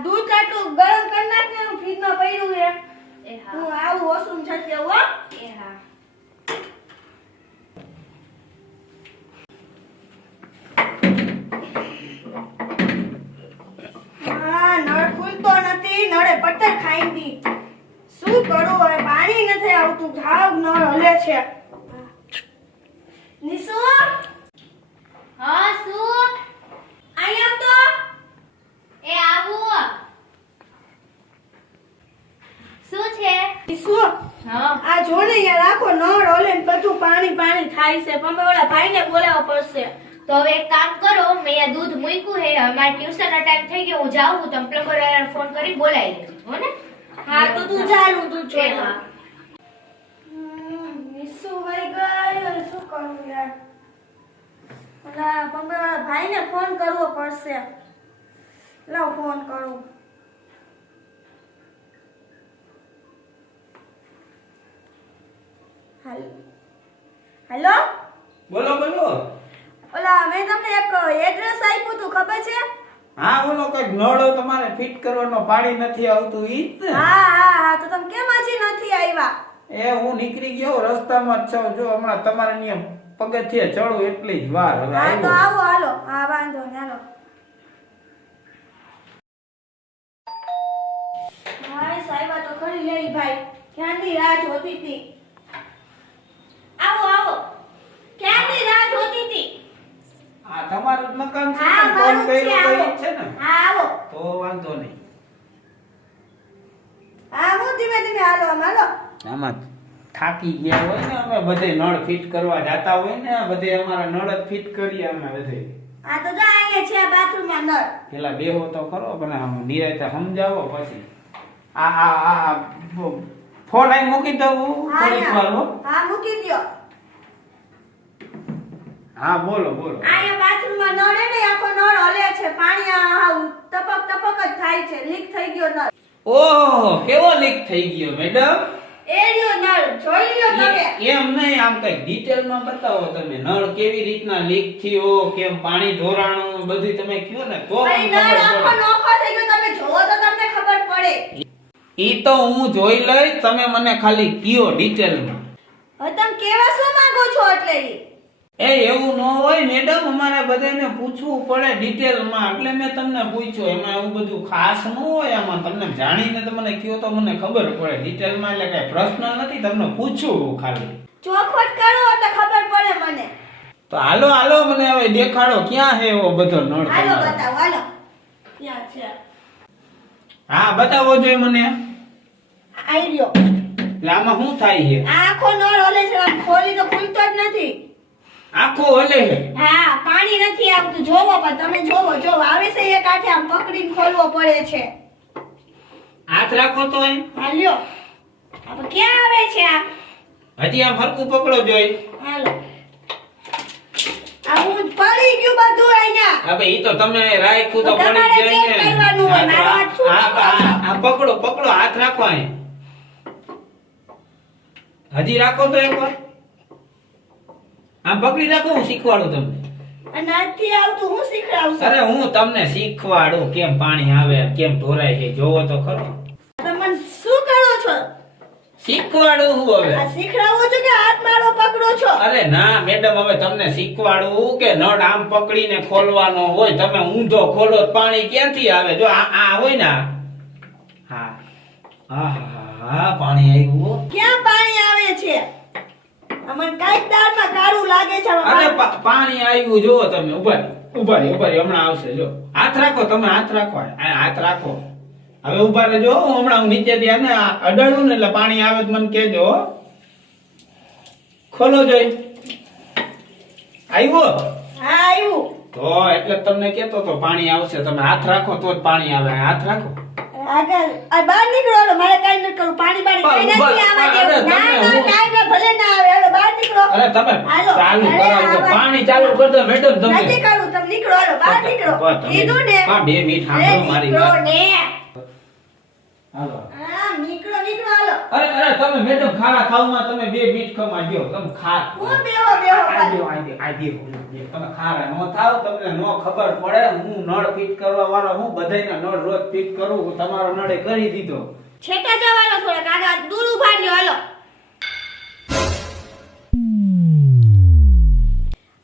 દૂધ આટલું ગરમ કરી નાખ ને ફ્રીજમાં પડ્યું છે એ હા હું આવું વોશરૂમ છસે હો એ હા નળ ખુલતો નથી નળે પટ્ટર ખાઈ દી શું કરું હવે પાણી નથી આવતું જાવ નળ હલે છે નિશુ હા શું અહીંયા તો એ આવું શું છે નિશુ હા આ જો ને યાર આખો નળ હલે ને બધું પાણી પાણી થાય છે પણ હવે ઓલા ભાઈને બોલાવવા પડશે તો હવે એક કામ કરો મેં અહીંયા દૂધ મૂક્યું હે હવે મારા ટ્યુશનનો ટાઈમ થઈ ગયો હું જાઉં હું તમે પ્લમ્બર વાળાને ફોન કરી બોલાવી લેજો હો ને હા તો તું ચાલુ તું એ જોઈ હા નિશુ વઈ ગઈ હવે શું કરું યાર ઓલા પંબેવાળા ભાઈને ફોન કરવો પડશે લાવ ફોન કરું હેલો બોલો બોલો. ઓલા મેં તમને એક એડ્રેસ આપ્યું તું ખબર છે હા બોલો કઈક નળો તમારે ફિટ કરવાનો પાણી નથી આવતું ઈ જ ને? હા તો તમે કેમ હજી નથી આવ્યા એ હું નીકળી ગયો રસ્તામાં જ છું જો હમણાં તમારે નિયમ પગથિયે ચડું એટલી જ વાર હવે હા તો આવ્યો. આવો હાલો હા વાંધો નહીં હાલો ભાઈ સાહેબા તો ખરી લઈ ભાઈ ક્યાંની રાહ જોતી હતી આવો ક્યાંની રાહ જોતી હતી આ તમારું જ મકાન છે હા ને? ફોન મારું જ છે, કર્યો તો આવો. ઈ જ છે ને? હા આવો તો વાંધો નહીં. હા હું ધીમે ધીમે હાલો આમ હાલો આમાં થાકી ગયા હોય ને અમે બધે નળ ફિટ કરવા જાતા હોય ને બધે અમારા નળ જ ફિટ કરીએ અમે બધે. આ તો જો અહીંયા છે બાથરૂમમાં નળ પેલા બેહો તો ખરો પણ આમ નિરાંતે સમજાવો પછી આ ફોન અહીં મૂકી દઉં થોડીક વાર હો. હા મૂકી દ્યો હા બોલો બોલો. અહીંયા બાથરૂમમાં નળ હે ને આખો નળ હલે છે પાણી આવ ટપક ટપક જ થાય છે લીક થઈ ગયો નળ ઓહો કેવો લીક થઈ ગયો મેડમ? એ રહ્યો નળ જોઈ લ્યો તમે એમ નહીં આમ કઈ ડિટેલમાં બતાવો તમે નળ કેવી રીતના લીક થયો કેમ પાણી ઢોરાણું બધું તમે કયો ને તો ભાઈ મને નળ ખબર આખો પડે. નોખો થઈ ગયો તમે જોવો તો તમને ખબર પડે ઈ તો હું જોઈ લઈશ તમે મને ખાલી કયો ડિટેલમાં. હવે તમે કેવા શું માંગો છો એટલે ઈ? એ એવું ન હોય મેડમ અમારે બધાને પૂછવું પડે ડિટેલમાં એટલે મેં તમને પૂછ્યું એમાં એવું બધું ખાસ ન હોય આમાં તમને જાણીને તમને કયો તો મને ખબર પડે ડિટેલમાં એટલે કઈ પ્રશ્ન નથી તમને પૂછ્યું ખાલી. ચોખવટ કરો એટલે ખબર પડે મને તો હાલો હાલો મને હવે દેખાડો ક્યાં છે એવો બધો નળ હાલો તમારો? બતાવો હાલો ક્યાં છે હા બતાવો જોઈએ મને. આઈ રહ્યો એટલે આમાં શું થાય છે? આ આખો નળ હલે છે આમ ખોલી તો ખુલતો જ નથી આખો હલે છે. હા પાણી નથી આવતું જોવો પણ તમે જોવો આવે છે એક હાથે આમ પકડીને ખોલવો પડે છે હાથ રાખો તો અહીં. હાલ્યો હવે ક્યાં આવે છે આ હજી આમ હરકું પકડો જોઈ. હાલો આ હું પડી ગયું બધું અહીંયા હવે ઈ તો તમે રાખ્યું તો તમારે પડી જાય check ને. કરવાનું હોય, મારો હાથ શું આ પકડો પકડો હાથ રાખો અહીં. હજી રાખો તો એકવાર. આમ પકડી રાખો હું શીખવાડું તમને. અને નથી આવતું હું શીખડાવશું અરે હું તમને શીખવાડું કેમ પાણી આવે કેમ ઢોરાય છે જોવો તો ખરો. તમે મને શું કરો છો શીખવાડું હું હવે. આ શીખડાવો છો કે હાથ મારો પકડો છો અરે ના મેડમ હવે તમને શીખવાડું કે નળ આમ પકડીને ખોલવાનો હોય તમે ઊંધો ખોલો તો પાણી ક્યાંથી આવે જો આ હોય ને હા હા પાણી આવ્યું. ક્યાં પાણી આવે છે અમને કાઈક દાળમાં કાળું લાગે છે હવે અરે પાણી આવ્યું જો તમે ઉભા રહી હમણાં આવશે જો. હાથ રાખો તમે હાથ રાખો હાથ રાખો હવે ઉભા રહેજો હું હમણાં નીચે ત્યાં ને અડાડું ને એટલે પાણી આવે તો મને કહેજો. ખોલો જોઈ આવ્યો હા આવ્યું તો એટલે જ તમને કહેતો તો પાણી આવશે તમે હાથ રાખો તો જ પાણી આવે હાથ રાખો. આગળ આ બહાર નીકળો હાલો, મારે કાઈ નથી કરવું પાણી બાણી કાઈ નથી આવવા દેવું ના કાઈ ના ભલે ના આવે હાલો બહાર નીકળો અરે તમે હાલો, ચાલુ અરે કરાવો તો આવા- પાણી ચાલુ કરી દો મેડમ તમે. નથી કરવું તમે નીકળો હાલો બહાર નીકળો કીધું ને હા 2 મિનિટ અરે સાંભળો મારી નીકળો વાત. ને હાલો હા નીકળો હાલો અરે અરે તમે મેડમ ખાવા ખાવામાં તમે 2 મિનિટ ખમા દ્યો તમે ખા હું બેહો બેહો આ દ્યો તમે ખાવા નો થાવ તમને નો ખબર પડે હું નળ ફિટ કરવા વાળો હું બધાયના નળ રોજ ફિટ કરું હું તમારો નળે કરી દીધો છેટા જવાનો થોડા કાકા દૂર ઉભા રહ્યો હાલો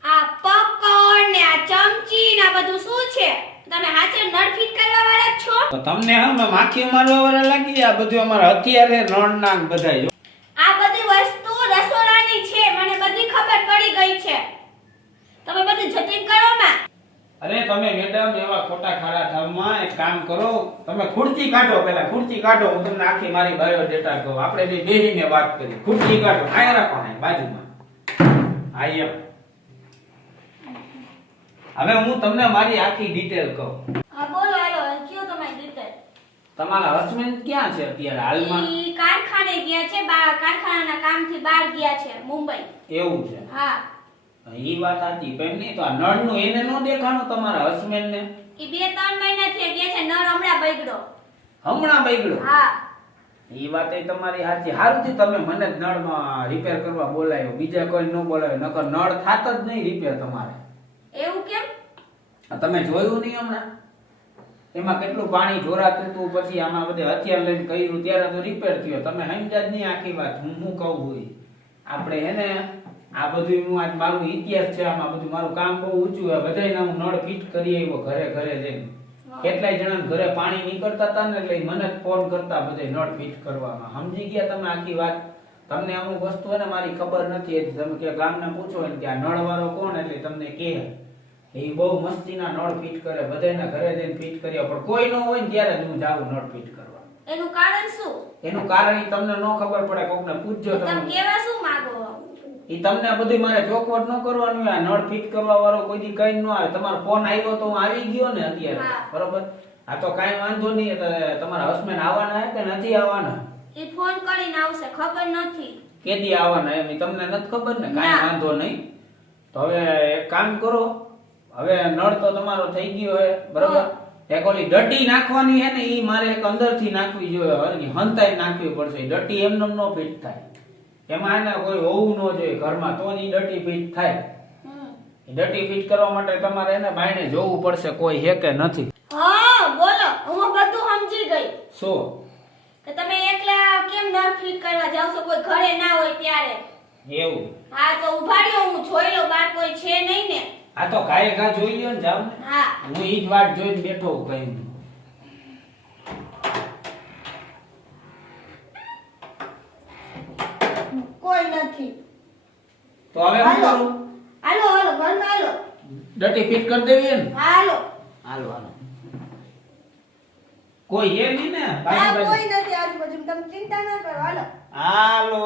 આ પકોડ ને આ ચમચી ને આ બધું શું છે તમે હાચે નળ ફિટ કરવા વાળા જ છો તો તમને હમ માખી મારવા વાળા લાગી આ બધું અમારા હથિયારે નળ નાક બધાય આ બધી વસ્તુ રસોડાની છે મને બધી ખબર પડી ગઈ છે તમે બધું જતીન કરો માં અરે તમે મેડમ એવા ખોટા ખાડા થાવમાં એક કામ કરો તમે ખુરચી કાઢો પહેલા ખુરચી કાઢો હું તમને આખી મારી બાયોડેટા કહું આપણે બે બેહીને વાત કરી ખુરચી કાઢો આયા રાખો ને બાજુમાં આયા હવે હું તમને મારી આખી ડિટેલ કહું હા બોલો હાલો કયો તમારી ડિટેલ તમારા હસબન્ડ ક્યાં છે અત્યારે હાલમાં ઈ કારખાને ગયા છે કારખાનાના કામથી બહાર ગયા છે મુંબઈ એવું છે હા ઈ વાત સાચી પણ નહીં તો આ નળનું એને નો દેખાણું તમારા હસબન્ડ ને ઈ 2-3 મહિનાથી ગયા છે નળ હમણાં બગડ્યો હમણાં બગડ્યો હા ઈ વાત એ તમારી સાચી હારુંથી તમે મને જ નળમાં રિપેર કરવા બોલાયો બીજા કોઈ ન બોલાયો નકર નળ થાત જ નહીં રિપેર તમારે એવું કેમ આ તમે જોયું નહીં હમણાં એમાં કેટલું પાણી જોરાતું હતું પછી આમાં બધે હથિયાર લઈને કર્યું ત્યારે તો રિપેર થયો તમે સમજ્યા જ નહીં આખી વાત હું કહું હોય આપણે હેને આ બધું હું આજ મારું ઇતિહાસ છે આમાં બધું મારું કામ બહુ ઊંચું છે બધાયને હું નળ ફિટ કરી આવ્યો ઘરે ઘરે જઈને કેટલાય જણા ઘરે પાણી નીકળતા હતા ને એટલે મને જ ફોન કરતા બધે નળ ફિટ કરવામાં સમજી ગયા તમે આખી વાત તમને અમુક વસ્તુ હે ને મારી ખબર નથી એટલે તમે કે ગામને પૂછો ને કે આ નળ વાળો કોણ એટલે તમને કહે એ બહુ મસ્તીના નળ ફિટ કરે બધાયના ઘરે જઈને ફિટ કર્યા પણ કોઈ ન હોય ને ત્યારે જ હું જાઉં નળ ફિટ કરવા એનું કારણ શું એનું કારણ ઈ તમને ન ખબર પડે કોકને પૂછજો તમે તમે કેવા શું માંગો ઈ તમને બધું મારે ચોખવટ ન કરવાનું આ નળ ફિટ કરવા વાળો કોઈ દી કઈ ન આવે તમારો ફોન આવ્યો તો હું આવી ગયો ને અત્યારે હા. બરોબર આ તો કાઈ વાંધો નહીં એટલે તમારા હસબન્ડ આવવાના હે કે નથી આવવાના ઈ ફોન કરીને આવશે ખબર નથી કેદી આવવાના એમ ઈ તમને નથી ખબર ને કાઈ ના. વાંધો નહીં તો હવે એક કામ કરો હવે નળ તો તમારો થઈ ગયો હે બરોબર હા. એક ઓલી ડટી નાખવાની હે ને ઈ મારે એક અંદરથી નાખવી જોઈએ હરકી હંતાઈ નાખવી પડશે ઈ ડટી એમનેમ નો ફિટ થાય એમાં એને કોઈ હોવું ન જોઈએ ઘરમાં તો જ ઈ ડટી ફિટ થાય ઈ ડટી ફિટ કરવા માટે તમારે એને બાયણે જોવું પડશે કોઈ હે કે નથી હા બોલો હું બધું સમજી ગઈ શું કે તમે એકલા કેમ નળ ફિટ કરવા જાવ છો કોઈ ઘરે ના હોય ત્યારે એવું હા તો ઉભા રહ્યો હું જોઈ લો બાર કોઈ છે નહીં ને આ તો કાંઈ ઘા જોઈ લ્યો ને જાવ ને હા હું ઈ જ વાત જોઈને બેઠો હું કઈ નહીં. કોઈ નથી તો હવે હું હાલો કરું હાલો હાલો ઘરમાં હાલો ડટી ફિટ કરી દેવી હે ને હાલો હાલો હાલો કોઈ હે નહીં ને હા બાજુ બાજુ કોઈ નથી આજુબાજુ તમે ચિંતા ના કરો હાલો હાલો